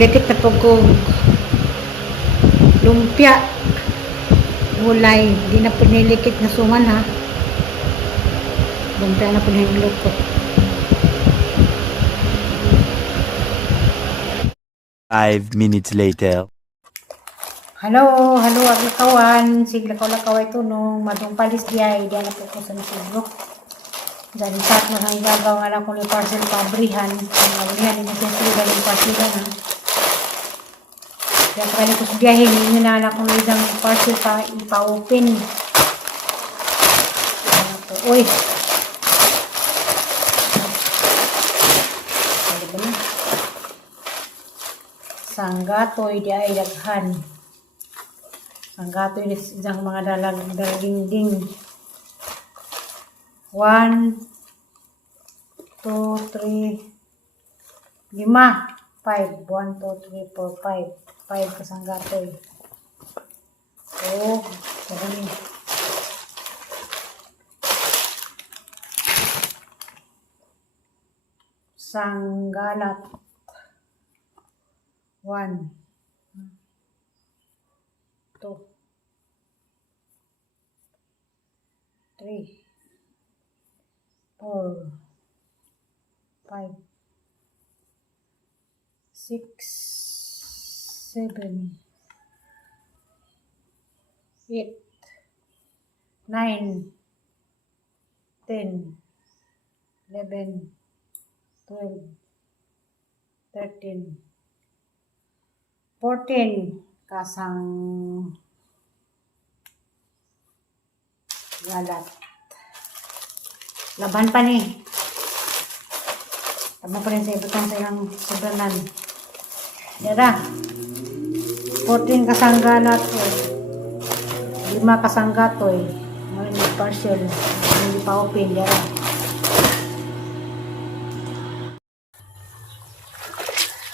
Nilitik na po ko lumpia. Gulay. Di na po nilikit na suman ha. Lumpia na po nilulog ko. 5 minutes later. Halo, halo ang kawan. Sigla ko lang kaway ito nung madong palis diay. Diyan na po ko sa nasiglo. Dari saat na kang igagaw nga lang ko ni parcel pabrihan. Ang nabulihan, hindi siya sila galing parcel na. Kaya kaya ko sa biyahe, hindi na anak ko na isang parcel pa ipa-open. Uy! Ano ba na? Sanggatoy di ay daghan. Sanggatoy di isang mga dalagding. 1, 2, 3, 5, 5. 1, 2, 3, 4, 5. 5 kasanggatoy. Oh, sorry. Sanggalat. 1, 2, 3, 4, 5, 6, 7, 8, 9, 10, 11, 12, 13, 14 kasang galat. Laban pa ni. Tama pa rin sa ibutang sa ilang sobranan. Yara. 14 kasanggalat. 5 kasanggatoy. Mga partial. Hindi pa open. Yara.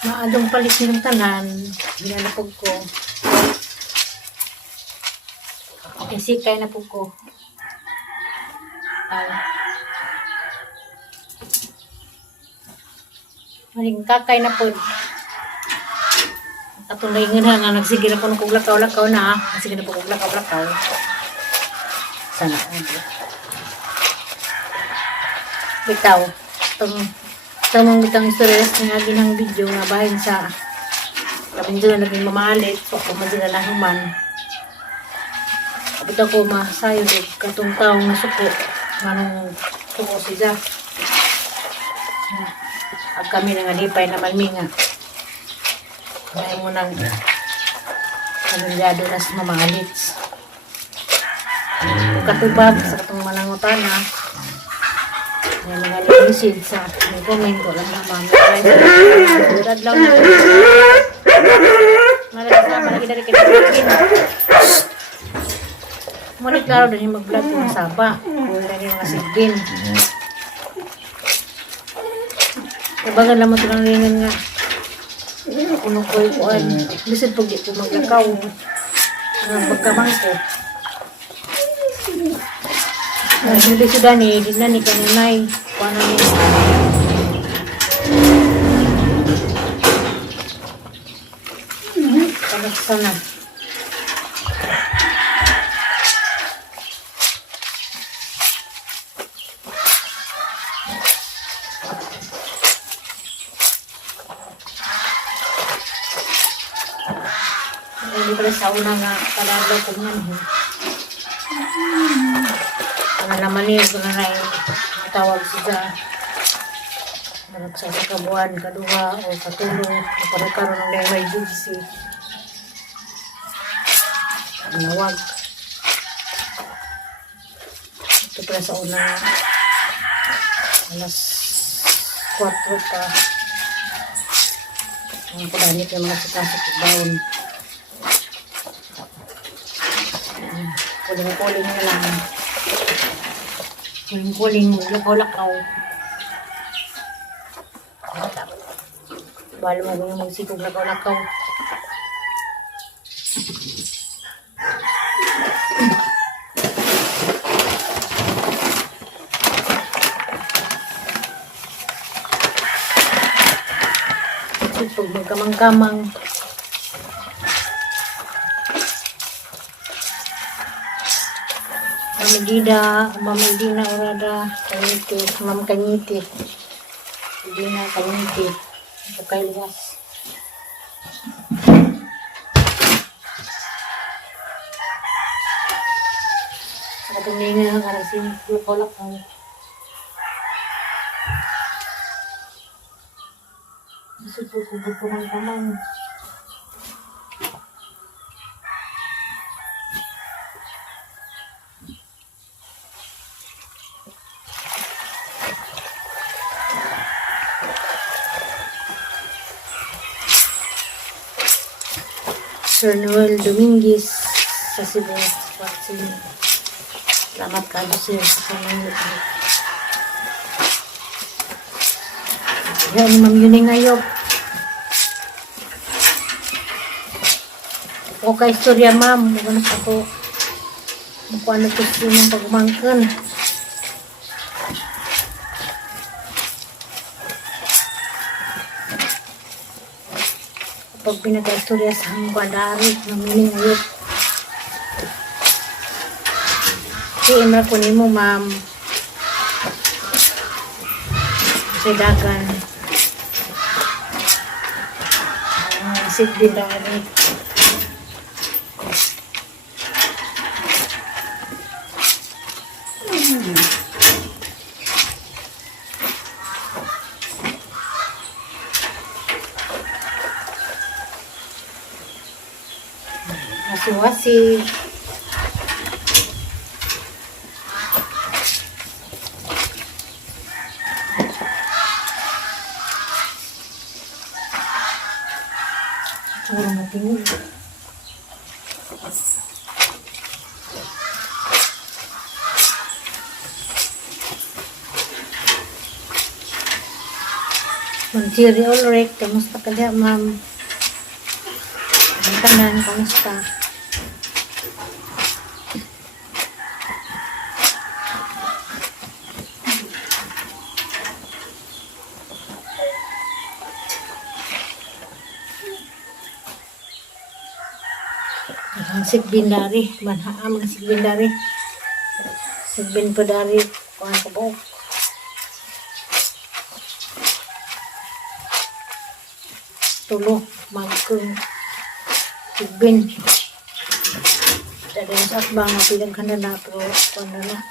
Maadong palit ng tanan. Ginalapog ko. Isikay na po ko. Maling kakay na po. Atong naingan nga nagsige na po ng kuglakaw-lakaw na. Nagsige na po kuglakaw-lakaw. Sana. Bitaw. Itong bitang istorya nga ginang video nga bahin sa kapin dyan na naging mamahalit. So, kumadin na lang human. Kapit ako masayo katong taong nasuko. Manong tuko siya. At kami nga lipay na malminga. Ngayon mo nang nalulyado na sa mamalits. Katubag sa katong manangutan na may mga lipisid sa may comment ko lang naman. Durad lang na. Malagkasama na kita rin kinasikin. Muna klaro doon yung mag-vlog ng saba. Wala rin mga sigbin. Kabangan lang mo ito ng ringan nga. Puno ko yung kuhan. Bisan pag di ko maglakaw. Ang pagkamang ko. Hindi sudah ni, di na ni kanunay. Paano ni? Kamusta na? Hindi pala sa una nga palagay ko man. Ang naman niyo ko na tawag siya. Sa kabuan, kaduha, o katulong, kaparikaroon ng emergency. Nawag. Ito pala sa una nga. Alas 4 pa. Ang kudanit yung mga sikasik baon. Kuling-kuling na lang. Kuling-kuling, lakaw-lakaw. Balo mo yung magsikog lakaw-lakaw. Pag magkamang kamang. Mamedina orada Kanyiti, Ma'am Kanyiti. Medina Kanyiti. Ito kay Luwas. Sa tumingin ng karasin, lukolak ang subot-subot ko ng kamang. Sir Noel Dominguez sa Cebu. Salamat kayo sir sa kanyo. Yan ni Ma'am Yuning Ayop. O kay istorya ma'am, maganak ako. Kung ano ito ng pagmangkan. Pag pinag-istorya sa Hangwadari, Ma'am Ayop. Imra ko ni mo, ma'am. Sa dagan. Sigdi dari. Wasi-wasi. Puro matingin. Ma'am Jerry Ulrich, kamusta ka diya, ma'am? Ang tanan, kamusta? Sigbin dari, manhaam ng sigbin dari. Sigbin pa dari, kuhan ka buhok. Tulo, magkong sigbin. Dada yung sakbang, mapilang ka na pero kuhan na.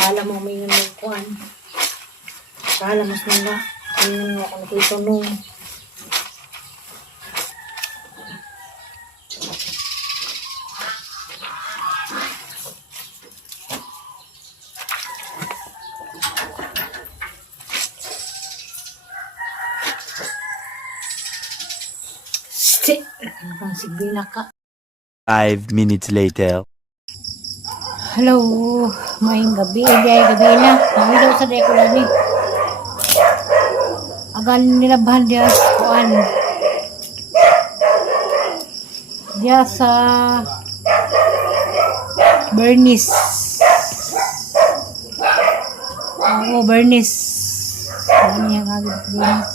Kala mo may yung kuhan. Kala mas nila. Ayun nga kung nakitunong. Sit! Ang sigbina ka. 5 minutes later. Hello, maing gabi, gabi na. Mami daw sa deko dani. Agan nila bahan dia kuan. Dia sa Bernice. Oo, Bernice. Ano yung agad Bernice?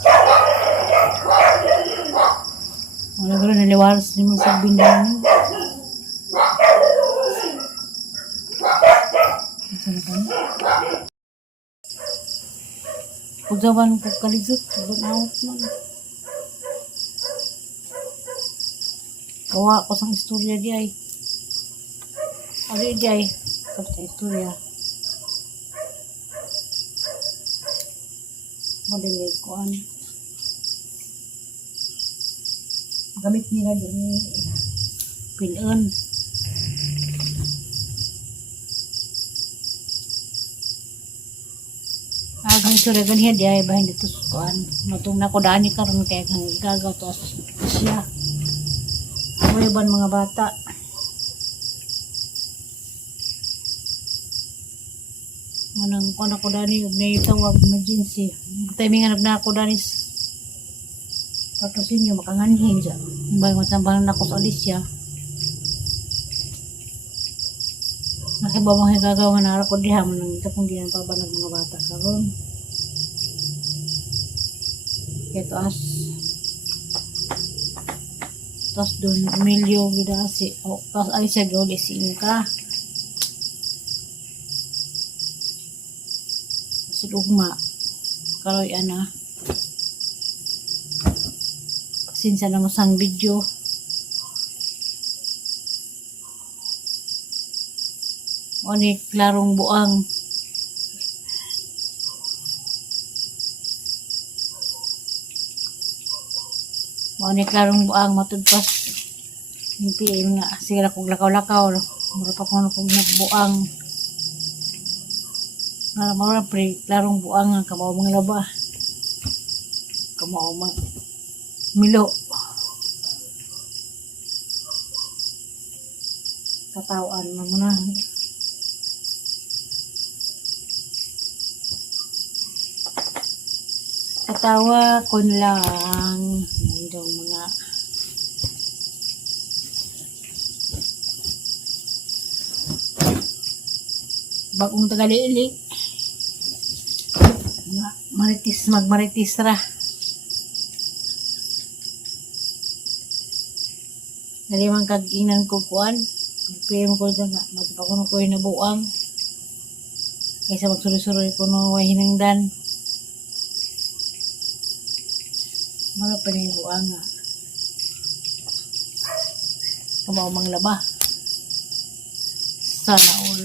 Wala ko na naliwaras din mo sa bindang. Pagdawan ko kalisot, pagdawan man. Gawa ko sa istorya di ay. Ari di ay, sa istorya. Madilig ko an. Gamit nila din pilan. Agang sura ganyan di ay bahin dito kuan. Matong na ko dani karon kay gagaw to siya. Ano ban mga bata? Manang kuan ako dani og naitawag emergency. Timingan na ako dani. Patos inyo makanganhin siya. Bay matambang na ko sa Alicia. Nakiba mo higagawa na ako diha mo nang ito kung di na pabanag mga bata karon. Kaya taas doon Emilio gidasi o taas Alicia gawin isin ka. Si Lugma karoy ana sinsa na mo sang video o ni klarong buang matudpas yung PM nga sila kong lakaw-lakaw mura pa kung buang mara pre klarong buang nga kamaw mga laba kamaw mga milo katawan mo na katawa ko lang nandong mga bagong tagalili magmaritis ra nalimang kaginan ko kuan PM ko dyan nga magpakuno ko yung nabuang kaysa magsuri-suri ko no way hinangdan mga panibuang nga kamaw mang laba sana all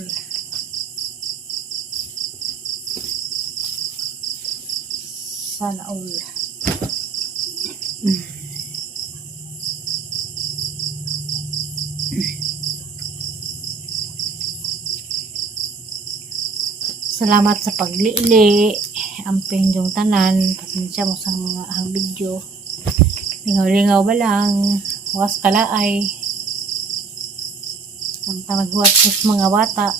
salamat sa paglili amping yung tanan pasensya mo sa mga ang video lingaw-lingaw ba lang was kalaay ang tamaghuat sa mga bata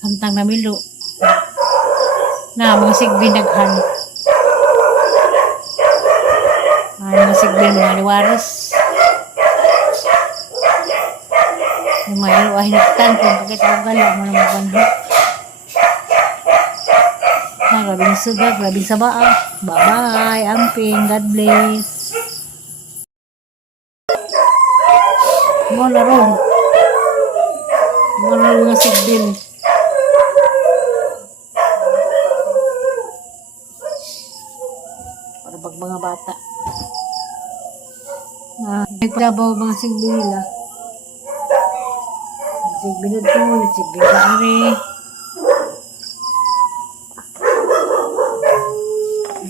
samtang namilo na mga sigbinaghan mga sigbin mga liwares yung mga ilo ahinagtan kung bakit ang gala mo na mabanho na grabing suga, grabing sabaa bye bye, amping, God bless mula ron mga sigbin para pag mga bata nagtrabaho mga sigbin nila sigbin na ito, sigbin na ari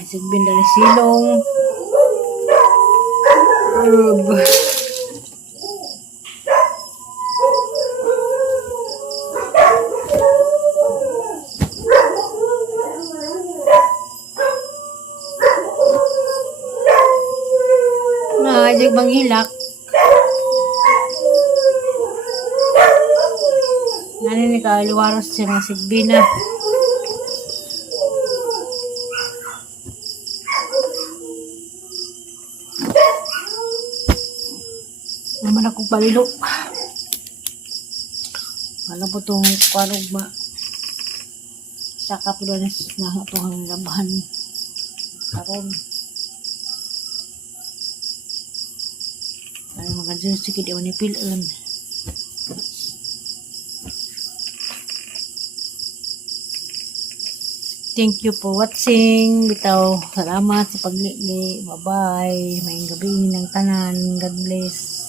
sigbin na silong nakajag bang hilak nanin ni kaaliwaros siya mga sigbina naman akong palilok ano po itong kwarugma saka po doon na itong labahan karon ay mga dyan sikit ewan ni pilan thank you for watching bitaw salamat sa paglili bye bye maayong gabi ng tanan God bless